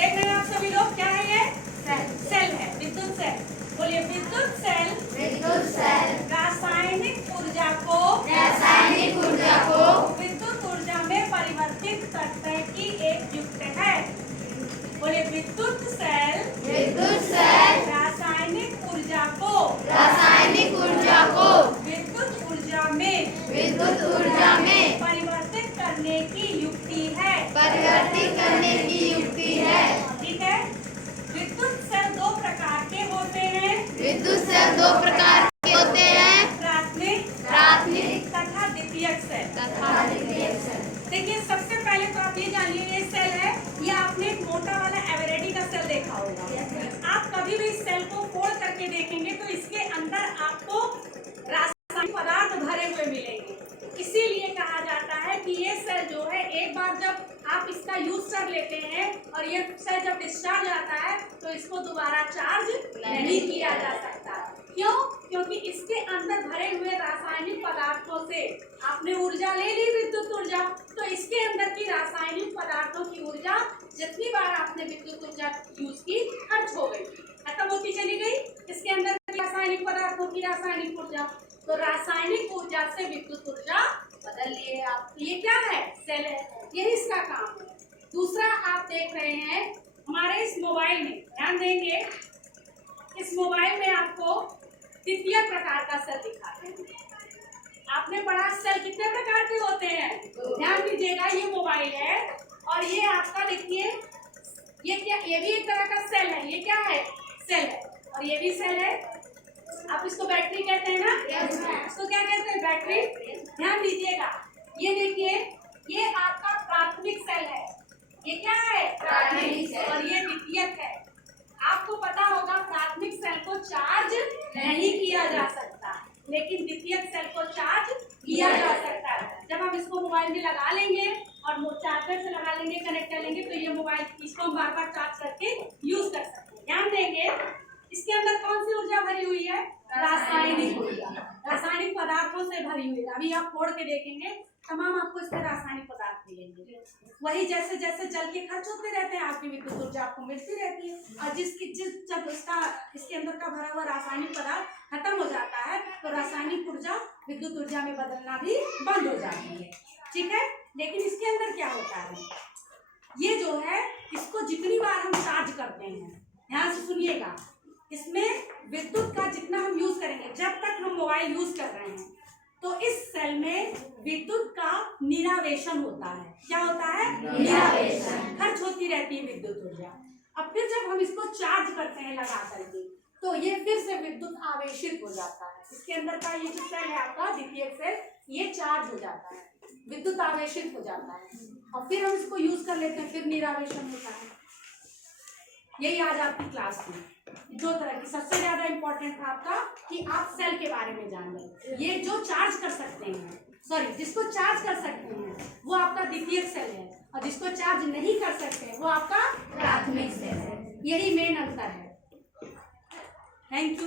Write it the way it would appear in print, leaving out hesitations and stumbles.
देख रहे हैं आप सभी लोग, क्या है ये? सेल है, विद्युत सेल। बोलिए विद्युत सेल। विद्युत सेल रासायनिक ऊर्जा को विद्युत ऊर्जा में परिवर्तित करने की एक युक्ति है। बोलिए विद्युत सेल रासायनिक ऊर्जा को विद्युत ऊर्जा में परिवर्तित करने की युक्ति है। ठीक है। विद्युत सेल दो प्रकार के होते हैं। प्राथमिक तथा द्वितीयक सेल। देखिए सबसे पहले तो आप ये जानिए, ये सेल है, ये आपने एक मोटा वाला एवरेडी का सेल देखा होगा। आप कभी भी इस सेल को फोल्ड करके देखेंगे तो इसके अंदर आपको रासायनिक पदार्थ भरे हुए मिलेंगे। इसीलिए कहा जाता है कि ये सेल जो है, एक बार जब आप इसका यूज कर लेते हैं और ये सेल जब डिस्चार्ज आता है तो इसको दोबारा चार्ज नहीं किया जा सकता। क्यों? क्योंकि इसके अंदर भरे हुए रासायनिक पदार्थों से आपने ऊर्जा ले ली, विद्युत ऊर्जा, तो इसके अंदर की रासायनिक पदार्थों की ऊर्जा जितनी बार आपने विद्युत ऊर्जा यूज की, खर्च हो गई, खत्म होती चली गई। इसके अंदर रासायनिक पदार्थों की रासायनिक ऊर्जा, तो रासायनिक ऊर्जा से विद्युत ऊर्जा बदल लिए आप। ये क्या है? सेल है, यही इसका काम है। दूसरा आप देख रहे हैं हमारे इस मोबाइल में, ध्यान देंगे, इस मोबाइल में आपको द्वितीय प्रकार का सेल दिखाते हैं। आपने पढ़ा सेल कितने प्रकार के होते हैं? ध्यान दीजिएगा, ये मोबाइल है और ये आपका देखिए, ये क्या, ये भी एक तरह का सेल है। ये क्या है? सेल है। और ये भी सेल है। आप इसको बैटरी कहते हैं ना? इसको क्या कहते हैं? बैटरी। ध्यान दीजिएगा, ये देखिए, ये आपका प्राथमिक सेल है। ये क्या है? प्राथमिक सेल। और ये द्वितीयक है। आपको पता होगा प्राथमिक सेल को चार्ज नहीं किया जा सकता, लेकिन द्वितीयक सेल को चार्ज किया जा सकता है। जब हम इसको मोबाइल में लगा लेंगे और चार्जर से लगा लेंगे, कनेक्ट कर लेंगे, तो ये मोबाइल, इसको हम बार बार चार्ज करके यूज कर सकते हैं। ध्यान देंगे, इसके अंदर कौन सी ऊर्जा भरी हुई है? रासायनिक ऊर्जा, रासायनिक पदार्थों से भरी हुई है। अभी आप फोड़ के देखेंगे, तमाम आपको इसके रासायनिक पदार्थ मिलेंगे। वही जैसे जैसे जल के खर्च होते रहते हैं, आपकी विद्युत ऊर्जा आपको मिलती रहती है। और जब इसके अंदर का भरा हुआ रासायनिक पदार्थ खत्म हो जाता है तो रासायनिक ऊर्जा विद्युत ऊर्जा में बदलना भी बंद हो जाती है। ठीक है। लेकिन इसके अंदर क्या होता है, ये जो है, इसको जितनी बार हम चार्ज करते हैं, ध्यान से सुनिएगा, इसमें विद्युत का जितना हम यूज करेंगे, जब तक हम मोबाइल यूज कर रहे हैं, तो इस सेल में विद्युत का निरावेशन होता है। क्या होता है? निरावेशन। खर्च होती रहती है विद्युत ऊर्जा। अब फिर जब हम इसको चार्ज करते हैं लगा करके, तो ये फिर से विद्युत आवेशित हो जाता है। इसके अंदर का ये जो सेल है आपका द्वितीयक सेल, ये चार्ज हो जाता है, विद्युत आवेशित हो जाता है, और फिर हम इसको यूज कर लेते हैं, फिर निरावेशन होता है। यही आज आपकी क्लास थी, दो तरह की। सबसे ज्यादा इंपॉर्टेंट था आपका कि आप सेल के बारे में जान लें। ये जो चार्ज कर सकते हैं, सॉरी, जिसको चार्ज कर सकते हैं वो आपका द्वितीयक सेल है, और जिसको चार्ज नहीं कर सकते वो आपका प्राथमिक सेल है। यही मेन अंतर है। Thank you.